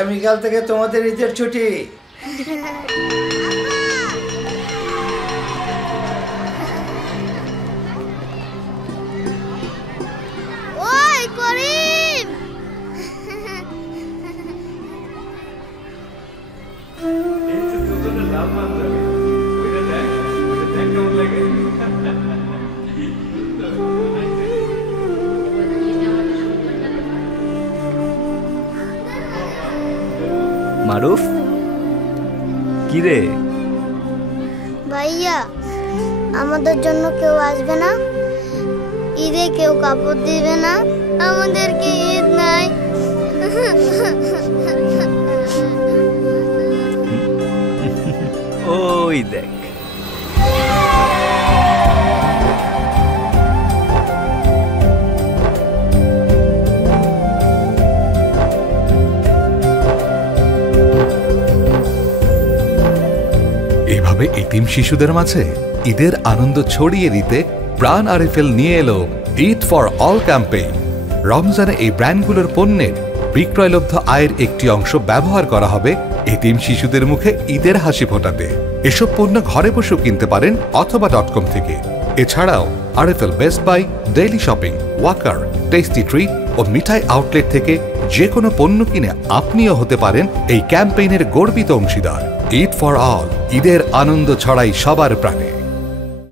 আগামীকাল থেকে তোমাদের ঈদের ছুটি। ওই করিম, মারুফ, কি রে? ভাইয়া আমাদের জন্য কেউ আসবে না? ঈদে কেউ কাপড় দিবে না? আমাদেরকে ঈদ নাই। ওই দেখ, এভাবে এতিম শিশুদের মাঝে ঈদের আনন্দ ছড়িয়ে দিতে প্রাণ আরএফএল নিয়ে এলো ঈদ ফর অল ক্যাম্পেইন। রমজানে এই ব্র্যান্ডগুলোর পণ্যের বিক্রয়লব্ধ আয়ের একটি অংশ ব্যবহার করা হবে এতিম শিশুদের মুখে ঈদের হাসি ফোটাতে। এসব পণ্য ঘরে বসেও কিনতে পারেন অথবা .com থেকে। এছাড়াও RFL Best Buy, Daily Shopping, Walker, Tasty Treat ও মিঠাই আউটলেট থেকে যে কোনো পণ্য কিনে আপনিও হতে পারেন এই ক্যাম্পেইনের গর্বিত অংশীদার। ঈদ ফর অল, ঈদের আনন্দ ছড়াই সবার প্রাণে।